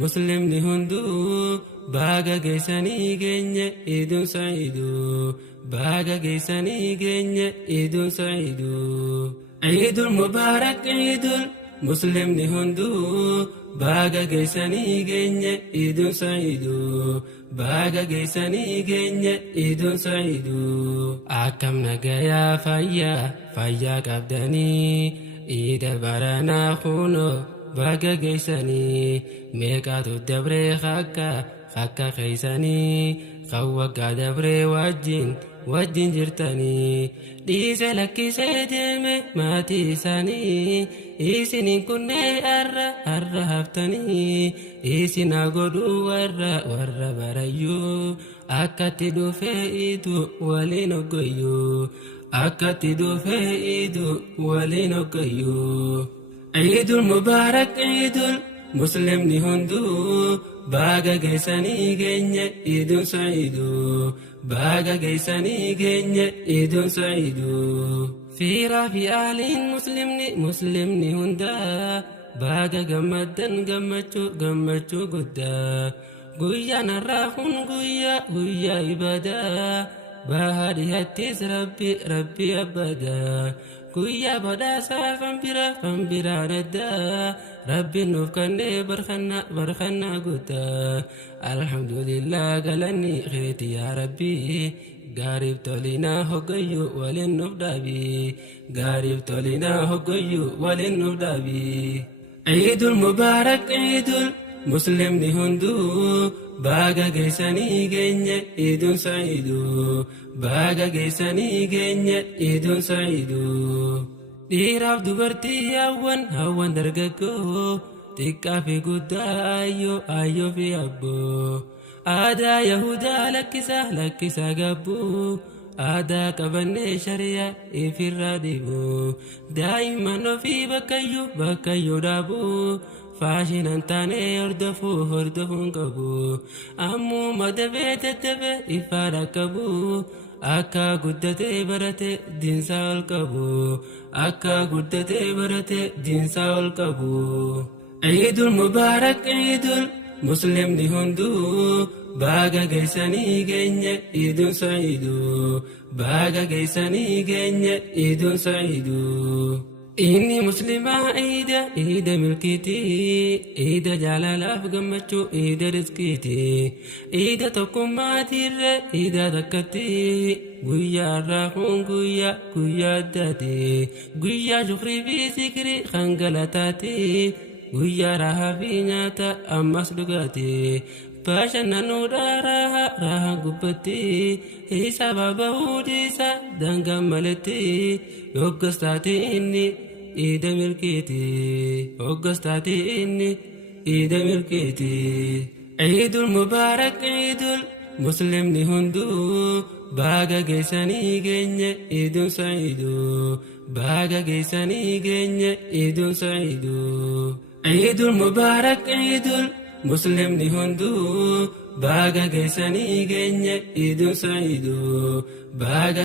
muslimni hunduu baga geessanii geenye iidun sa'iiduu baga geessanii geenye iidun sa'iiduu ciidul mubaarak ciidul muslimni hunduu baga geessanii geenye iidun sa'iiduu baga geessanii geenye iidun sa'iiduu akkam nagayaa fayyaa qabdanii iida baranaa kunoo baga geessanii meeqaatu dabree akka keeysanii kan waggaa dabree wajjin jirtanii dhiise lakkisee deeme maatii isaanii isiniin kunnee arra haftanii isinaa godhuu warra barayyuu akkatti dhufee iidu waliin hoggayyuu akkatti dhufee iidu waliin hoggayyuu ciidul mubaarak ciidul muslimni hunduu baga geessanii geenye iidun sa'iiduu baga geessanii geenye iidun sa'iiduu fiiraa fi aaliin muslimni hundaa baga gammaddan gammachuu guddaa guyyaan har'aa kun guyyaa ibaadaa bahaadhihattis rabbi abbadaa guyyaa badhaasaa fanbiraan addaa rabbiin nuuf kennee barkannaa guddaa alhamdulillah galanni keeti yaa rabbi gaariif tolinaa hoggayyuu waliin nuuf dhaabi gaariif tolinaa hoggayyuu waliin nuuf dhaabi ciidul mubaarak ciidul muslimni hunduu baga geessanii geenye iidun sa'iiduu baga geessanii geenye iidun sa'iiduu dhiiraaf dubartii hawwan dargaggoo xiqqaa fi guddaa ayyoo fi abboo aadaa yahudaa lakkisaa gabbuu aadaa qabannee shariyaa ifirraa dhiibuu daa'imman ofii bakkayyuu dhaabuu faashinaan taanee hordofuun qabu ammoo madabee tattabe ifaadha qabu akka guddatee barate diinsaa ol qabu akka guddatee barate diinsaa ol qabu ciidul mubaarak ciidul muslimni hunduu baga geessanii geenye iidun sa'iiduu baga geessanii geenye iidun sa'iiduu inni muslimaa iida milkiiti iida jaalalaaf gammachuu iida rizqiiti iida tokkummaatirre iida takkatti guyyaa har'aa kun guyyaa addaati guyyaa shukrii fi zikrii kan galataati guyyaa raahaa fi nyaata ammas dhugaati bashannanuudha raahaa gubbatti hisaaba bahuu dhiisa dangaan maletti hoggastaati inni iida milkiiti hoggastaati inni iida milkiiti ciidul mubaarak ciidul muslimni hunduu baga geessanii geenye iidun sa'iiduu baga geessanii geenye iidun sa'iiduu ciidul mubaarak ciidul muslimni hunduu baga geessanii geenye iidun sa'iiduu baga